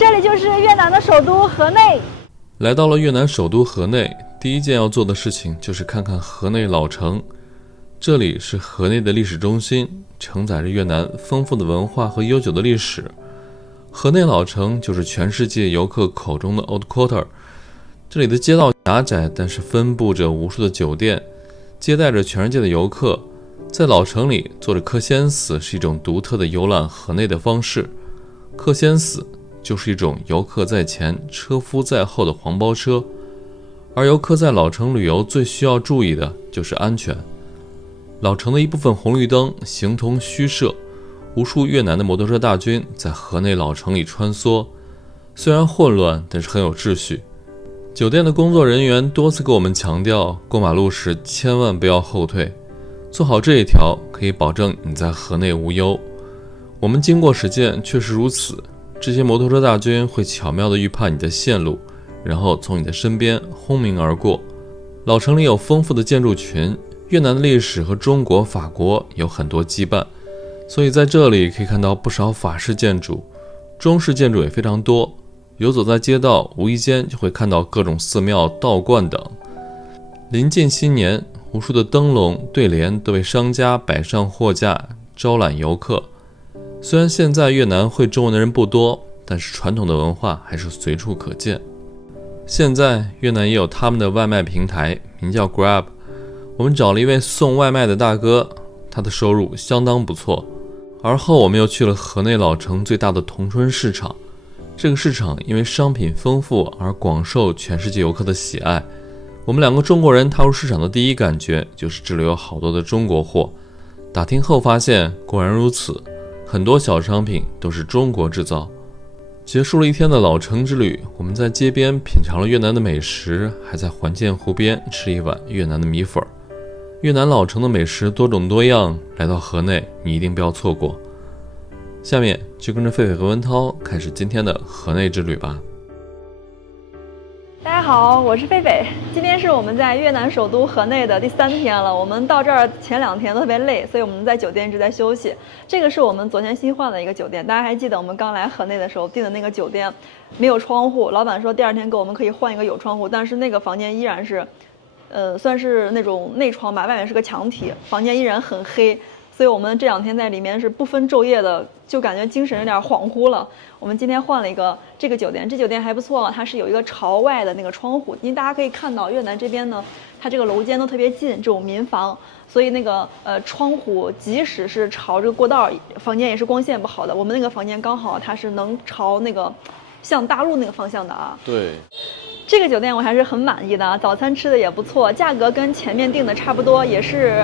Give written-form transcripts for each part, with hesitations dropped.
这里就是越南的首都河内。来到了越南首都河内，第一件要做的事情就是看看河内老城。这里是河内的历史中心，承载着越南丰富的文化和悠久的历史。河内老城就是全世界游客口中的 Old Quarter。这里的街道狭窄，但是分布着无数的酒店，接待着全世界的游客。在老城里坐着客仙死是一种独特的游览河内的方式。客仙死就是一种游客在前车夫在后的黄包车，而游客在老城旅游最需要注意的就是安全。老城的一部分红绿灯形同虚设，无数越南的摩托车大军在河内老城里穿梭，虽然混乱，但是很有秩序。酒店的工作人员多次给我们强调，过马路时千万不要后退，做好这一条可以保证你在河内无忧。我们经过实践确实如此，这些摩托车大军会巧妙地预判你的线路，然后从你的身边轰鸣而过。老城里有丰富的建筑群，越南的历史和中国、法国有很多羁绊，所以在这里可以看到不少法式建筑，中式建筑也非常多。游走在街道，无意间就会看到各种寺庙、道观等。临近新年，无数的灯笼、对联都为商家摆上货架，招揽游客。虽然现在越南会中文的人不多，但是传统的文化还是随处可见。现在越南也有他们的外卖平台，名叫 Grab。我们找了一位送外卖的大哥，他的收入相当不错。而后我们又去了河内老城最大的同春市场。这个市场因为商品丰富而广受全世界游客的喜爱。我们两个中国人踏入市场的第一感觉就是这里有好多的中国货。打听后发现果然如此，很多小商品都是中国制造。结束了一天的老城之旅，我们在街边品尝了越南的美食，还在环建湖边吃一碗越南的米粉。越南老城的美食多种多样，来到河内你一定不要错过。下面就跟着狒狒和文涛开始今天的河内之旅吧。大家好，我是狒狒。今天是我们在越南首都河内的第3天了。我们到这儿前2天都特别累，所以我们在酒店一直在休息。这个是我们昨天新换的一个酒店，大家还记得我们刚来河内的时候订的那个酒店没有窗户，老板说第2天给我们可以换一个有窗户，但是那个房间依然是算是那种内窗吧，外面是个墙体，房间依然很黑。所以我们这2天在里面是不分昼夜的，就感觉精神有点恍惚了。我们今天换了一个这个酒店，这酒店还不错，它是有一个朝外的那个窗户。因为大家可以看到越南这边呢，它这个楼间都特别近，这种民房，所以那个窗户即使是朝这个过道，房间也是光线不好的。我们那个房间刚好它是能朝那个向大陆那个方向的啊。对。这个酒店我还是很满意的，早餐吃的也不错，价格跟前面订的差不多，也是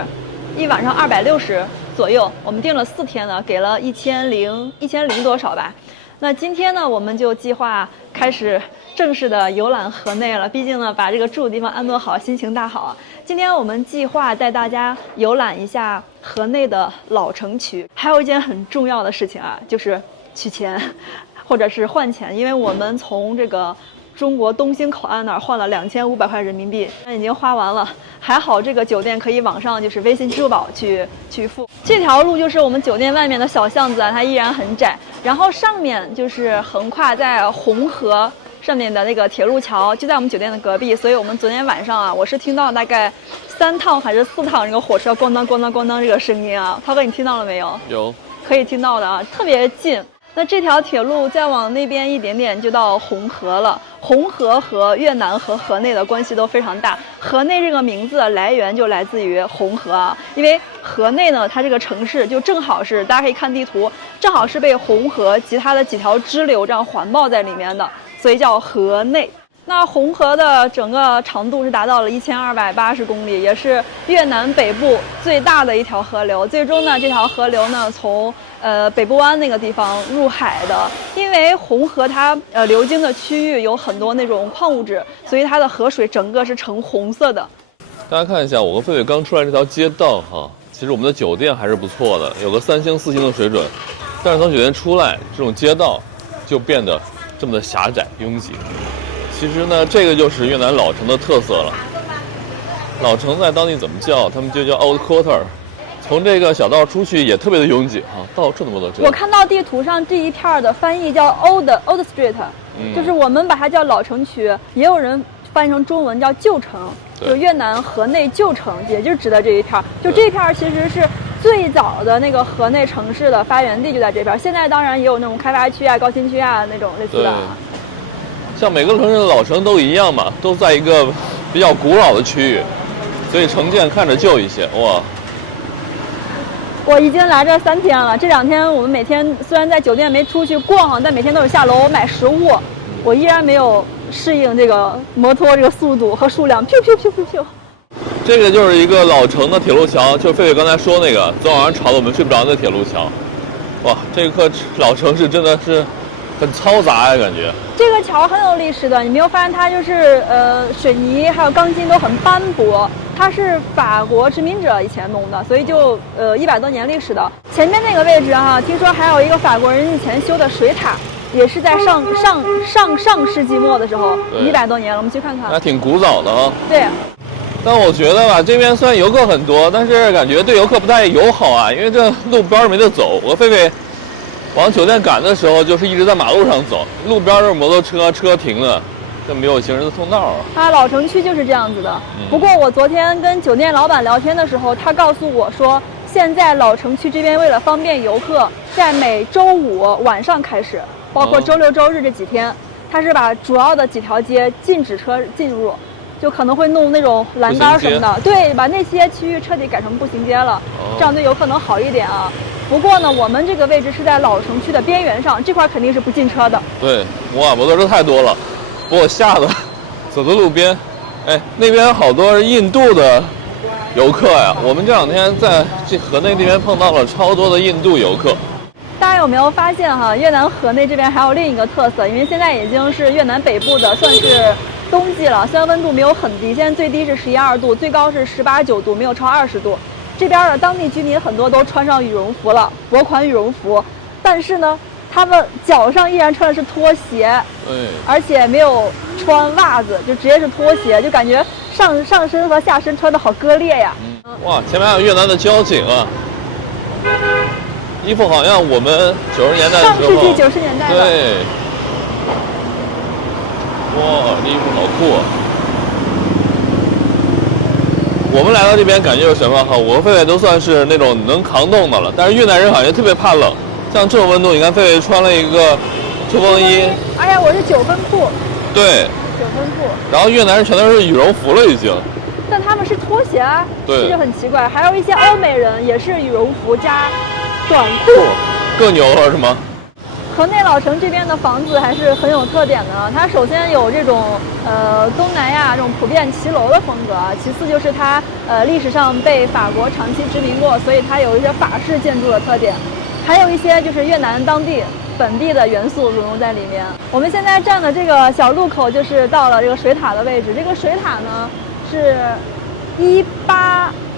一晚上260左右。我们订了4天呢，给了1000多少吧。那今天呢，我们就计划开始正式的游览河内了。毕竟呢，把这个住的地方安顿好，心情大好。今天我们计划带大家游览一下河内的老城区。还有一件很重要的事情啊，就是取钱或者是换钱，因为我们从这个中国东兴口岸那儿换了2500块人民币，那已经花完了。还好这个酒店可以网上就是微信支付宝去付。这条路就是我们酒店外面的小巷子，它依然很窄，然后上面就是横跨在红河上面的那个铁路桥，就在我们酒店的隔壁。所以我们昨天晚上啊，我是听到大概3趟还是4趟这个火车咣当咣当咣当这个声音啊。涛哥，你听到了没有？有，可以听到的啊，特别近。那这条铁路再往那边一点点就到红河了。红河和越南和河内的关系都非常大。河内这个名字来源就来自于红河啊，因为河内呢，它这个城市就正好是，大家可以看地图，正好是被红河及它的几条支流这样环抱在里面的，所以叫河内。那红河的整个长度是达到了1280公里，也是越南北部最大的一条河流。最终呢，这条河流呢从北部湾那个地方入海的。因为红河它流经的区域有很多那种矿物质，所以它的河水整个是呈红色的。大家看一下，我跟狒狒刚出来这条街道哈，其实我们的酒店还是不错的，有个3星4星的水准。但是从酒店出来，这种街道就变得这么的狭窄拥挤。其实呢，这个就是越南老城的特色了。老城在当地怎么叫？他们就叫 Old Quarter，从这个小道出去也特别的拥挤啊，到处那么多车。我看到地图上这一片的翻译叫 Old Street，就是我们把它叫老城区，也有人翻译成中文叫旧城，就越南河内旧城，也就指的这一片。就这片其实是最早的那个河内城市的发源地就在这边，现在当然也有那种开发区啊、高新区啊那种类似的。像每个城市的老城都一样嘛，都在一个比较古老的区域，所以城建看着旧一些。哇！我已经来这3天了，这2天我们每天虽然在酒店没出去逛，但每天都是下楼买食物，我依然没有适应这个摩托这个速度和数量，咻咻咻咻咻。这个就是一个老城的铁路桥，就是狒狒刚才说那个昨晚上吵得我们睡不着的铁路桥。哇，这个老城市真的是很嘈杂呀，感觉。这个桥很有历史的，你没有发现它就是水泥还有钢筋都很斑驳，它是法国殖民者以前弄的，所以就100多年历史的。前面那个位置哈，听说还有一个法国人以前修的水塔，也是在上世纪末的时候，100多年了，我们去看看。还挺古早的啊。对。但我觉得吧，这边虽然游客很多，但是感觉对游客不太友好啊，因为这路边没得走。我狒狒往酒店赶的时候，就是一直在马路上走，路边是摩托车停了，就没有行人的通道。它老城区就是这样子的。不过我昨天跟酒店老板聊天的时候，他告诉我说，现在老城区这边为了方便游客，在每周5晚上开始，包括周6、周日这几天，他是把主要的几条街禁止车进入。就可能会弄那种栏杆什么的，对，把那些区域彻底改成步行街了，这样对游客能好一点啊。不过呢，我们这个位置是在老城区的边缘上，这块肯定是不进车的。对，哇，摩托车太多了，把我吓得走在路边。哎，那边好多是印度的游客呀，我们这2天在这河内那边碰到了超多的印度游客。大家有没有发现哈，越南河内这边还有另一个特色，因为现在已经是越南北部的，算是冬季了，虽然温度没有很低，现在最低是11、12度，最高是18、19度，没有超20度。这边的当地居民很多都穿上羽绒服了，薄款羽绒服，但是呢，他们脚上依然穿的是拖鞋，而且没有穿袜子，就直接是拖鞋，就感觉上身和下身穿的好割裂呀。哇，前面还有越南的交警啊，衣服好像我们90年代的时候，上世纪90年代的。对。哇，这衣服好酷啊！我们来到这边感觉是什么哈？我和狒狒都算是那种能扛冻的了，但是越南人好像特别怕冷。像这种温度，你看狒狒穿了一个冲锋衣。哎呀，我是9分裤。对。9分裤。然后越南人全都是羽绒服了已经。但他们是拖鞋啊，这就很奇怪。还有一些欧美人也是羽绒服加短裤，更牛了是吗？河内老城这边的房子还是很有特点的，它首先有这种东南亚这种普遍骑楼的风格，其次就是它历史上被法国长期殖民过，所以它有一些法式建筑的特点，还有一些就是越南当地本地的元素融入在里面。我们现在站的这个小路口就是到了这个水塔的位置，这个水塔呢是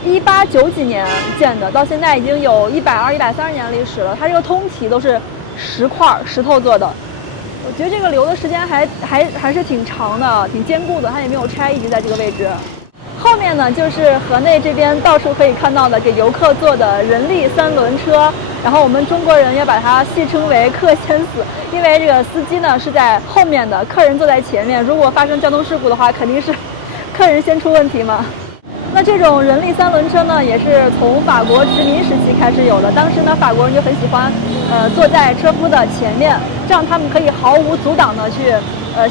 1890几年建的，到现在已经有120、130年历史了，它这个通体都是石头做的，我觉得这个留的时间还是挺长的，挺坚固的，它也没有拆，一直在这个位置。后面呢就是河内这边到处可以看到的给游客坐的人力3轮车，然后我们中国人也把它戏称为客先死，因为这个司机呢是在后面的，客人坐在前面，如果发生交通事故的话，肯定是客人先出问题嘛。那这种人力3轮车呢，也是从法国殖民时期开始有的。当时呢，法国人就很喜欢，坐在车夫的前面，这样他们可以毫无阻挡的去，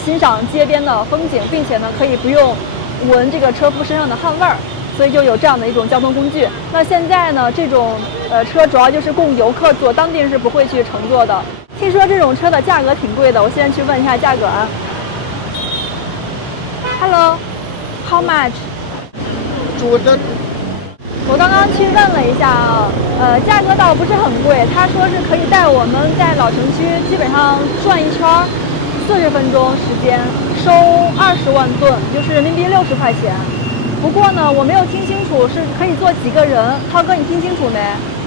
欣赏街边的风景，并且呢，可以不用闻这个车夫身上的汗味儿，所以就有这样的一种交通工具。那现在呢，这种车主要就是供游客坐，当地人是不会去乘坐的。听说这种车的价格挺贵的，我现在去问一下价格啊。Hello, how much? 我刚刚去问了一下啊，价格倒不是很贵，他说是可以带我们在老城区基本上转一圈，40分钟时间，收20万盾，就是人民币60块钱。不过呢，我没有听清楚是可以坐几个人，涛哥你听清楚没？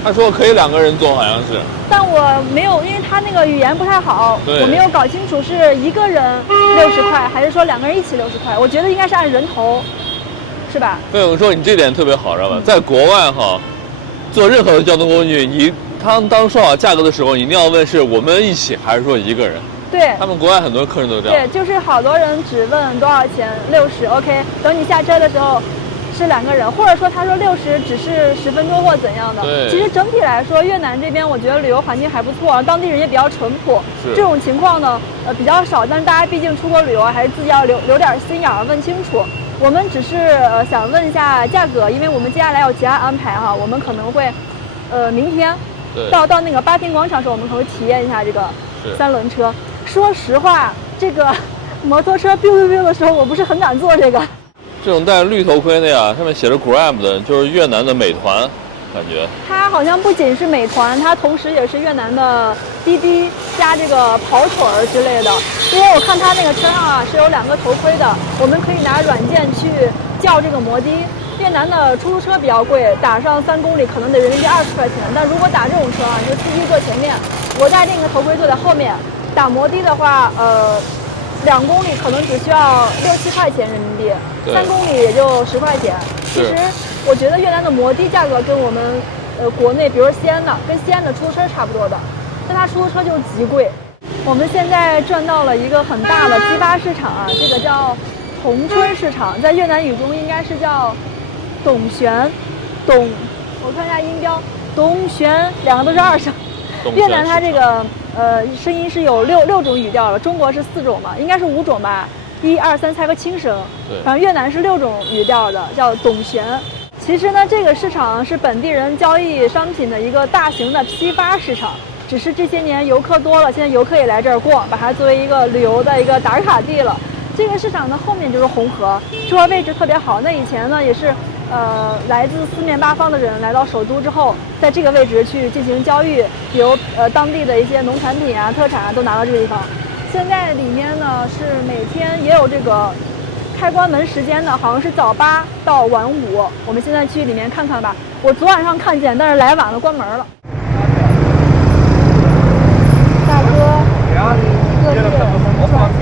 他说可以2个人坐，好像是。但我没有，因为他那个语言不太好，我没有搞清楚是一个人60块，还是说2个人一起60块。我觉得应该是按人头。是吧？对，我说你这点特别好，知道吧？在国外哈，坐任何的交通工具，你当说好价格的时候，你一定要问是我们一起还是说一个人。对，他们国外很多客人都这样。对，就是好多人只问多少钱，60，OK，等你下车的时候是2个人，或者说他说60只是10分钟或怎样的。对，其实整体来说，越南这边我觉得旅游环境还不错，当地人也比较淳朴。这种情况呢，比较少，但是大家毕竟出国旅游，还是自己要留点心眼儿，问清楚。我们只是想问一下价格，因为我们接下来有其他安排哈，我们可能会明天到那个巴亭广场的时候，我们可能会体验一下这个3轮车。说实话，这个摩托车 biu biu biu 的时候，我不是很敢坐这个。这种戴绿头盔的呀，上面写着 Grab 的，就是越南的美团，感觉。它好像不仅是美团，它同时也是越南的滴滴加这个跑腿儿之类的。因为我看它那个车上啊是有2个头盔的，我们可以拿软件去叫这个摩的。越南的出租车比较贵，打上3公里可能得人民币20块钱，但如果打这种车啊，就司机坐前面，我戴这个头盔坐在后面。打摩的的话，2公里可能只需要6、7块钱人民币，3公里也就10块钱。其实我觉得越南的摩的价格跟我们国内，比如西安的出租车差不多的，但它出租车就极贵。我们现在转到了一个很大的批发市场啊，这个叫同春市场，在越南语中应该是叫董旋，我看一下音标，董旋，2个都是2声。越南它这个声音是有六种语调的，中国是4种嘛，应该是5种吧，1、2、3猜个轻声。反正越南是6种语调的，叫董旋。其实呢，这个市场是本地人交易商品的一个大型的批发市场，只是这些年游客多了，现在游客也来这儿逛，把它作为一个旅游的一个打卡地了。这个市场呢后面就是红河，这块位置特别好。那以前呢也是来自4面8方的人来到首都之后，在这个位置去进行交易，比如当地的一些农产品啊、特产啊都拿到这个地方。现在里面呢是每天也有这个开关门时间的，好像是早8到晚5。我们现在去里面看看吧。我昨晚上看见，但是来晚了，关门了。大哥，你1个月能赚多少钱？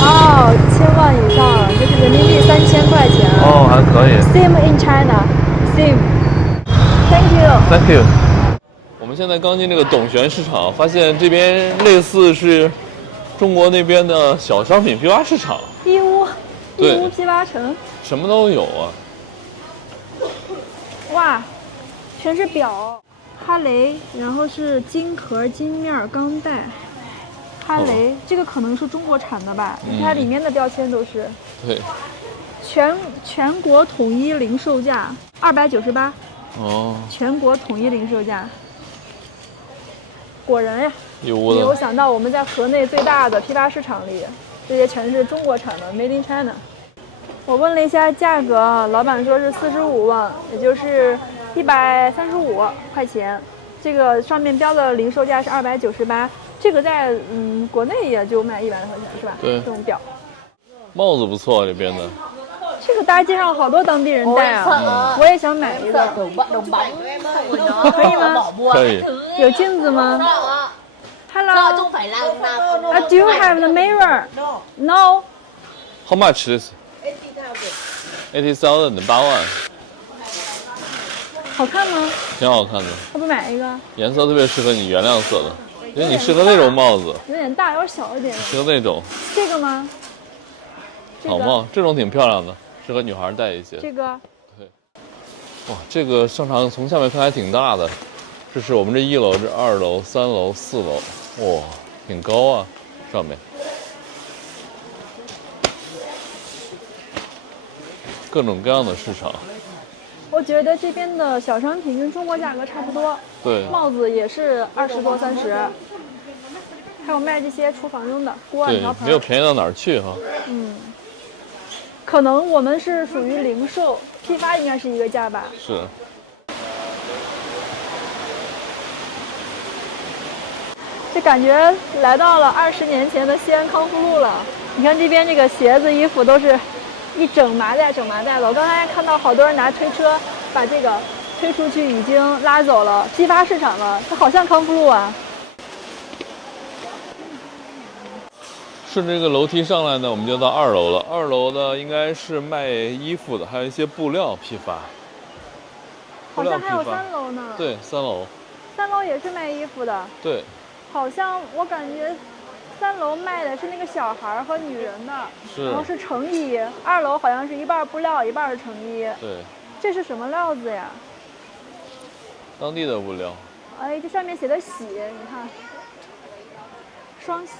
哦，1000万以上，就是人民币3000块钱。哦，还可以。Same in China, same. Thank you. Thank you. 我们现在刚进这个董旋市场，发现这边类似是中国那边的小商品批发市场。义乌批发城，什么都有啊。哇，全是表，哈雷，然后是金壳、金面、钢带。哈雷，这个可能是中国产的吧？它里面的标签都是。对。全国统一零售价298。哦。全国统一零售价。果然呀，没有想到我们在河内最大的批发市场里，这些全是中国产的 ，Made in China。我问了一下价格，老板说是45万，也就是135块钱。这个上面标的零售价是298，这个在国内也就卖100多块钱是吧？对，这种表。帽子不错，这边的。这个大街上好多当地人戴啊，我也想买一个。可以吗？可以。有镜子吗？Hello. Do you have the mirror? No. How much is? 80,000，8万。好看吗？挺好看的。要不买一个？颜色特别适合你原亮色的，因为你适合那种帽子。有点大，有点小一点。适合那种。这个吗？草帽，这种挺漂亮的，适合女孩戴一些。这个。对。哇，这个商场从下面看还挺大的，这是我们这1楼，这2楼、3楼、4楼，哇，挺高啊，上面。各种各样的市场。我觉得这边的小商品跟中国价格差不多。对。帽子也是20多30，还有卖这些厨房用的锅碗瓢盆。没有便宜到哪儿去哈。可能我们是属于零售，批发应该是一个价吧。是。就感觉来到了20年前的西安康复路了。你看这边这个鞋子、衣服都是一整麻袋的。我刚才看到好多人拿推车把这个推出去，已经拉走了，批发市场了。它好像康复路啊。顺着这个楼梯上来呢，我们就到2楼了。2楼呢，应该是卖衣服的，还有一些布料批发。好像还有3楼呢。对，3楼。3楼也是卖衣服的。对。好像我感觉3楼卖的是那个小孩和女人的，然后是成衣。2楼好像是一半布料，一半是成衣。对。这是什么料子呀？当地的布料。哎，这上面写的洗，你看，双喜。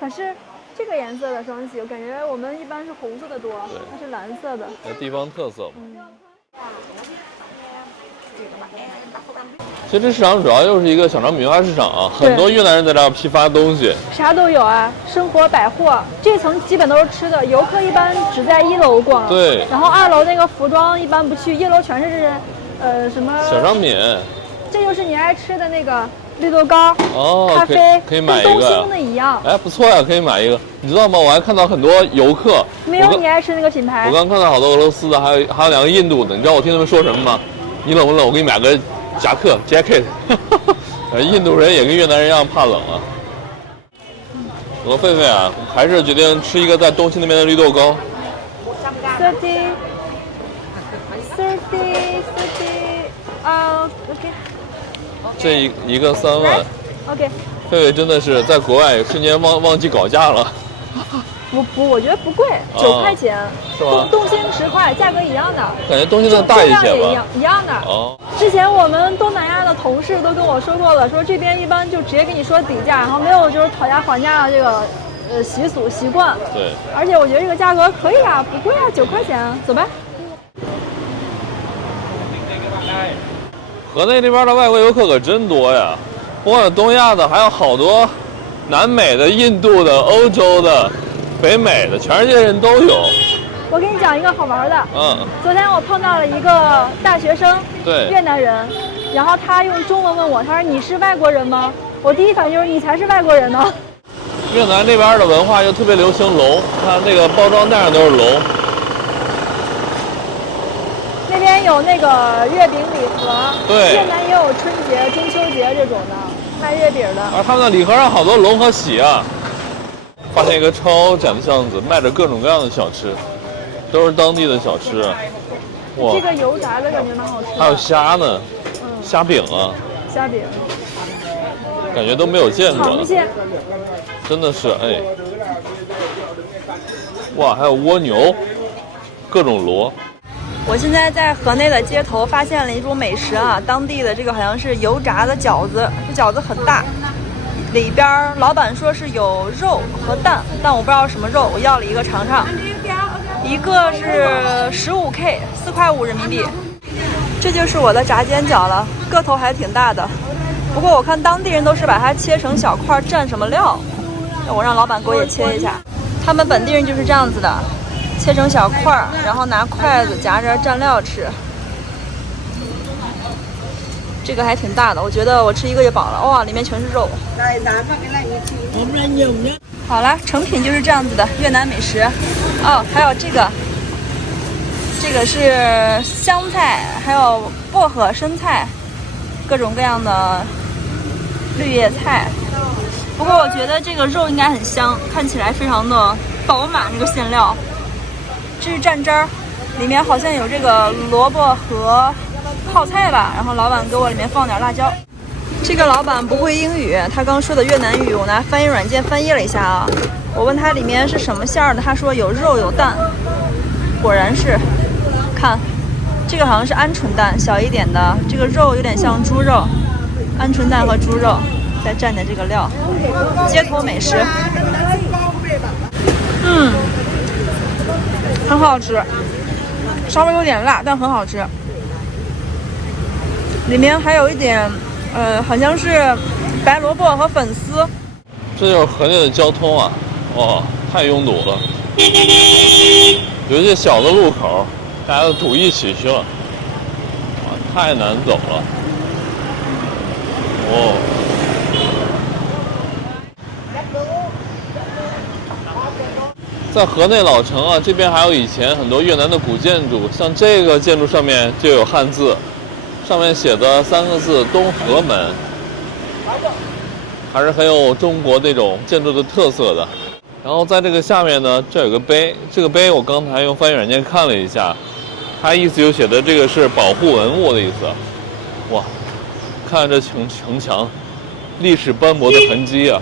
可是这个颜色的双喜，我感觉我们一般是红色的多，它是蓝色的。地方特色嘛。其实这市场主要就是一个小商品批发市场啊，很多越南人在这儿批发东西，啥都有啊，生活百货这层基本都是吃的，游客一般只在1楼逛。对。然后2楼那个服装一般不去，1楼全是什么小商品。这就是你爱吃的那个绿豆糕哦，咖啡可以买一个，跟东兴的一样。哎，不错呀，可以买一个。你知道吗？我还看到很多游客，没有你爱吃那个品牌。我刚看到好多俄罗斯的，还有2个印度的。你知道我听他们说什么吗？你冷不冷？我给你买个夹克 jacket。印度人也跟越南人一样怕冷啊。我和狒狒啊，还是决定吃一个在东兴那边的绿豆糕。30，OK。这一个3万。OK。狒狒真的是在国外瞬间忘记搞价了。我觉得不贵，9块钱。是吗？东兴10块，价格一样的。感觉东兴的大一些吧。一样的。哦。之前我们东南亚的同事都跟我说过了，说这边一般就直接跟你说底价，然后没有就是讨价还价的这个习惯。对。而且我觉得这个价格可以啊，不贵啊，9块钱，走吧。河内这边的外国游客可真多呀，不光有东亚的，还有好多南美的、印度的、欧洲的、北美的，全世界人都有。我给你讲一个好玩的。昨天我碰到了一个大学生，对，越南人，然后他用中文问我，他说你是外国人吗？我第一反应就是你才是外国人呢。越南这边的文化又特别流行龙，看那个包装袋上都是龙。那边有那个月饼礼盒，对，越南也有春节、中秋节这种的卖月饼的。而他们的礼盒上好多龙和喜啊。发现一个超窄的巷子，卖着各种各样的小吃，都是当地的小吃。哇，这个油炸的感觉蛮好吃的。还有虾呢，虾饼啊。虾饼。感觉都没有见过。螃蟹。真的是哎。哇，还有蜗牛，各种螺。我现在在河内的街头发现了一种美食啊，当地的这个好像是油炸的饺子，这饺子很大，里边老板说是有肉和蛋，但我不知道什么肉，我要了一个尝尝，一个是15K，4块5人民币。这就是我的炸煎饺了，个头还挺大的，不过我看当地人都是把它切成小块蘸什么料，我让老板给我也切一下，他们本地人就是这样子的。切成小块儿，然后拿筷子夹着蘸料吃。这个还挺大的，我觉得我吃一个就饱了。哇，里面全是肉。好了，成品就是这样子的越南美食。哦，还有这个是香菜，还有薄荷、生菜，各种各样的绿叶菜。不过我觉得这个肉应该很香，看起来非常的饱满，这个馅料。这是蘸汁儿，里面好像有这个萝卜和泡菜吧，然后老板给我里面放点辣椒。这个老板不会英语，他刚说的越南语，我拿翻译软件翻译了一下啊。我问他里面是什么馅儿的，他说有肉有蛋，果然是。看，这个好像是鹌鹑蛋，小一点的，这个肉有点像猪肉，鹌鹑蛋和猪肉，再蘸点这个料，街头美食。很好吃，稍微有点辣，但很好吃。里面还有一点，好像是白萝卜和粉丝。这就是河内的交通啊，哇，太拥堵了。有一些小的路口，大家都堵一起去了，哇，太难走了。哦。在河内老城啊，这边还有以前很多越南的古建筑，像这个建筑上面就有汉字，上面写的3个字“东河门”。还是很有中国那种建筑的特色的。然后在这个下面呢，这有个碑，这个碑我刚才用翻译软件看了一下，它意思就写的这个是保护文物的意思。哇，看这城墙，历史斑驳的痕迹啊！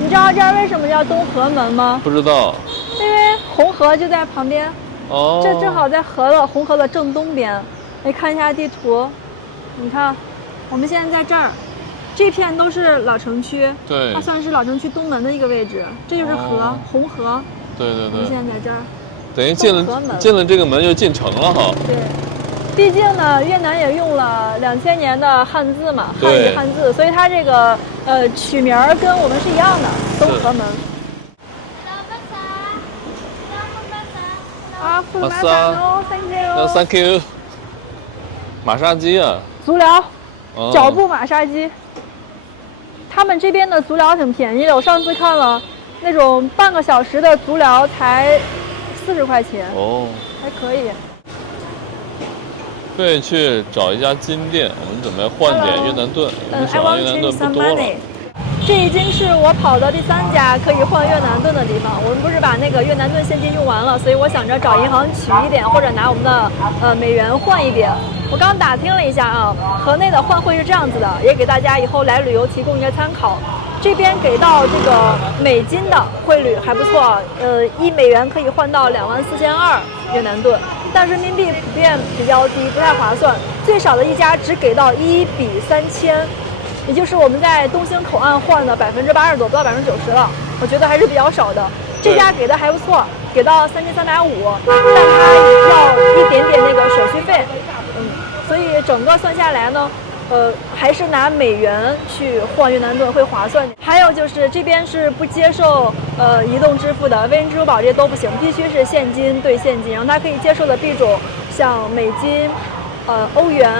你知道这儿为什么叫东河门吗？不知道，因为红河就在旁边。哦，这正好在红河的正东边。你看一下地图，你看，我们现在在这儿，这片都是老城区，对，它算是老城区东门的一个位置。这就是河，红河。对对对。我们现在在这儿，等于进了这个门就进城了哈。对，毕竟呢，越南也用了2000年的汉字嘛，汉语汉字，所以它这个取名跟我们是一样的，东河门。啊，富马萨诺 ，Thank you。马杀鸡啊，足疗，脚部马杀鸡。他们这边的足疗挺便宜的，我上次看了，那种半个小时的足疗才40块钱，哦，还可以。对，去找一家金店，我们准备换点越南盾，我们手上越南盾不多了。这已经是我跑的第3家可以换越南盾的地方。我们不是把那个越南盾现金用完了，所以我想着找银行取一点，或者拿我们的美元换一点。我刚打听了一下啊，河内的换汇是这样子的，也给大家以后来旅游提供一个参考。这边给到这个美金的汇率还不错，1美元可以换到24200越南盾，但人民币普遍比较低，不太划算。最少的一家只给到1比3000。也就是我们在东兴口岸换的80%多，不到90%了，我觉得还是比较少的。这家给的还不错，给到3350，但它要一点点那个手续费，所以整个算下来呢，还是拿美元去换越南盾会划算点。还有就是这边是不接受移动支付的，微信、支付宝这些都不行，必须是现金兑现金。然后它可以接受的币种像美金、欧元、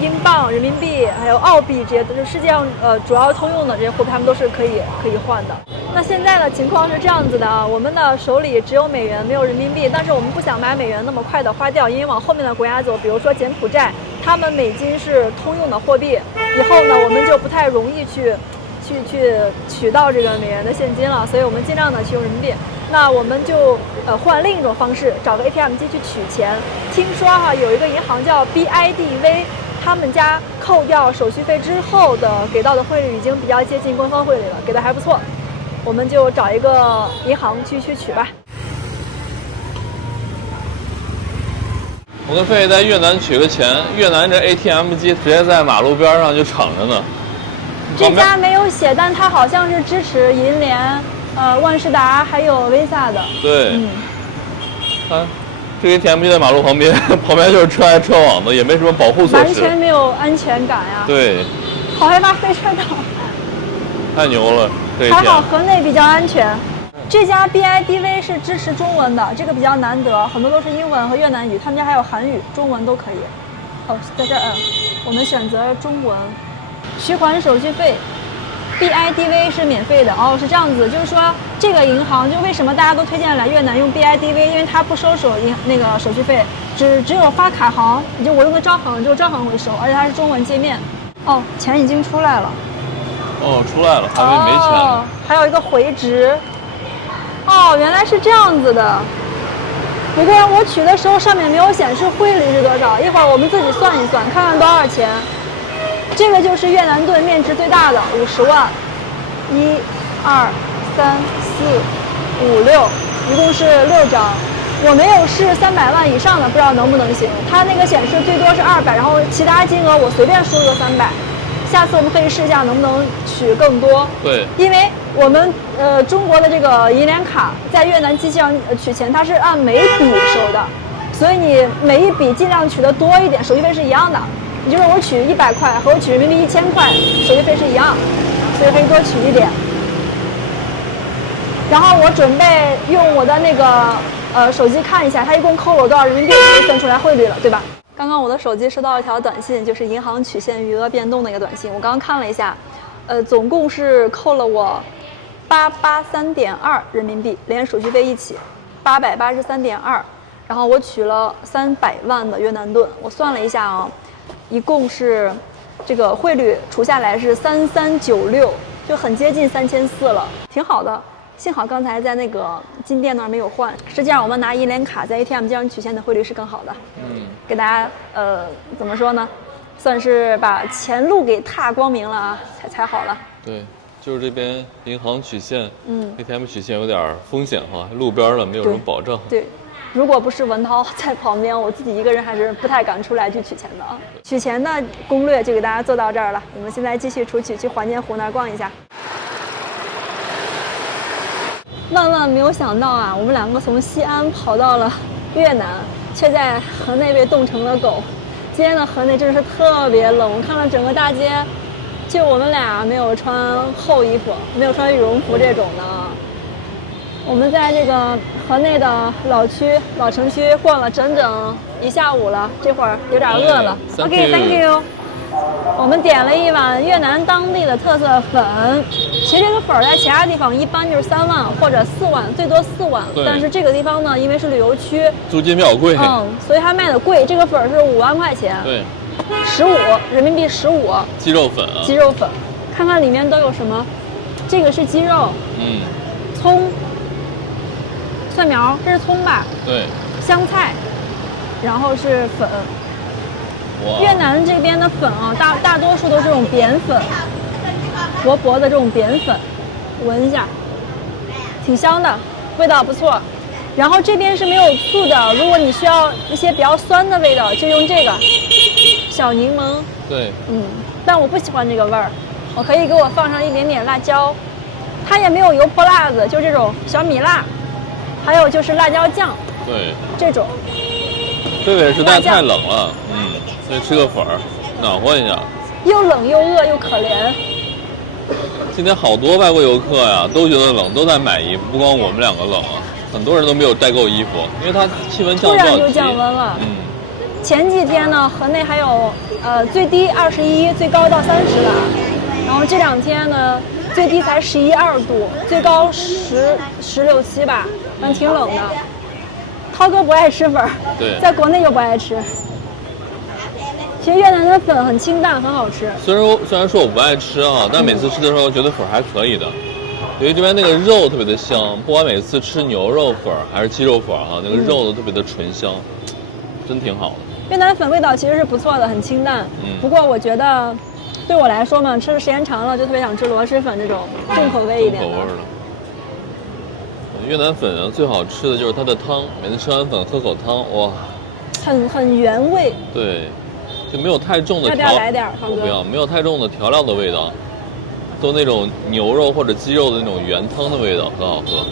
英镑、人民币还有澳币这些，都是世界上主要通用的这些货币，他们都是可以换的。那现在的情况是这样子的啊，我们的手里只有美元没有人民币，但是我们不想把美元那么快的花掉，因为往后面的国家走，比如说柬埔寨，他们美金是通用的货币，以后呢我们就不太容易去取到这个美元的现金了，所以我们尽量的去用人民币。那我们就换另一种方式，找个 ATM 机去取钱。听说哈有一个银行叫 BIDV。他们家扣掉手续费之后的给到的汇率已经比较接近官方汇率了，给的还不错，我们就找一个银行去取吧。我跟狒狒在越南取个钱，越南这 ATM 机直接在马路边上就敞着呢。这家没有写，但它好像是支持银联、万事达还有 Visa 的。对，这个 ATM 就在马路旁边，旁边就是车来车往的，也没什么保护措施，完全没有安全感呀。对，好害怕飞车党。太牛了，这 ATM。还好河内比较安全。这家 BIDV 是支持中文的，这个比较难得，很多都是英文和越南语，他们家还有韩语、中文都可以。哦，在这儿，我们选择中文，取款手续费。BIDV 是免费的哦，是这样子，就是说这个银行就为什么大家都推荐来越南用 BIDV， 因为它不收手续费，只有发卡行，就我用的招行，只有招行会收，而且它是中文界面。哦，钱已经出来了。哦，出来了，还没钱呢。还有一个回执。哦，原来是这样子的。不过我取的时候上面没有显示汇率是多少，一会儿我们自己算一算，看看多少钱。这个就是越南盾面值最大的50万，1、2、3、4、5、6，一共是6张。我没有试300万以上的，不知道能不能行。它那个显示最多是200，然后其他金额我随便输个300。下次我们可以试一下能不能取更多。对，因为我们中国的这个银联卡在越南机器上取钱，它是按每笔收的，所以你每一笔尽量取得多一点，手续费是一样的。也就是我取100块和我取人民币1000块，手续费是一样，所以可以多取一点。然后我准备用我的那个手机看一下，它一共扣了我多少人民币，就算出来汇率了，对吧？刚刚我的手机收到一条短信，就是银行取现余额变动的一个短信。我刚刚看了一下，总共是扣了我883.2人民币，连手续费一起883.2，然后我取了300万的越南盾。我算了一下啊。一共是这个汇率除下来是3396，就很接近3400了，挺好的。幸好刚才在那个金店那儿没有换，实际上我们拿银联卡在 ATM 机上取现的汇率是更好的。给大家怎么说呢，算是把前路给踏光明了啊，才好了。对，就是这边银行取现，ATM 取现有点风险哈，路边了没有什么保障。对，如果不是文涛在旁边，我自己一个人还是不太敢出来去取钱的啊。取钱的攻略就给大家做到这儿了，我们现在继续出去环建湖那儿逛一下。万万没有想到啊，我们两个从西安跑到了越南，却在河内被冻成了狗。今天的河内真是特别冷，我看了整个大街，就我们俩没有穿厚衣服，没有穿羽绒服这种的。我们在这个河内的老城区逛了整整1下午了，这会儿有点饿了。OK，thank you。我们点了一碗越南当地的特色粉，其实这个粉在其他地方一般就是3万或者4万，最多4万。但是这个地方呢，因为是旅游区，租金比较贵，所以它卖的贵。这个粉是5万块钱，对，15人民币15。鸡肉粉啊，鸡肉粉，看看里面都有什么。这个是鸡肉，葱、蒜苗，这是葱吧？对，香菜，然后是粉。越南这边的粉啊，大多数都是这种扁粉，薄薄的这种扁粉，闻一下，挺香的，味道不错。然后这边是没有醋的，如果你需要一些比较酸的味道，就用这个小柠檬。对，但我不喜欢这个味儿，我可以给我放上一点点辣椒，它也没有油泼辣子，就这种小米辣，还有就是辣椒酱。对，这种。这个实在太冷了，所以吃个粉儿暖和一下。又冷又饿又可怜。今天好多外国游客呀，都觉得冷，都在买衣服，不光我们两个冷啊，很多人都没有带够衣服，因为它气温降得比较急。突然就降温了。前几天呢，河内还有最低21，最高到30了，然后这2天呢，最低才11、2度，最高16、17吧，但挺冷的。涛哥不爱吃粉，对，在国内又不爱吃。其实越南的粉很清淡，很好吃。虽然说我不爱吃啊，但每次吃的时候觉得粉还可以的，因为这边那个肉特别的香，不管每次吃牛肉粉还是鸡肉粉啊，那个肉都特别的醇香，真挺好的。越南粉味道其实是不错的，很清淡。不过我觉得，对我来说嘛，吃的时间长了，就特别想吃螺蛳粉这种重口味一点的。重口味的。越南粉啊，最好吃的就是它的汤，每次吃完粉喝口汤，哇，很原味。对，就没有太重的要不要来点儿？我不要，没有太重的调料的味道，都那种牛肉或者鸡肉的那种原汤的味道，很好喝。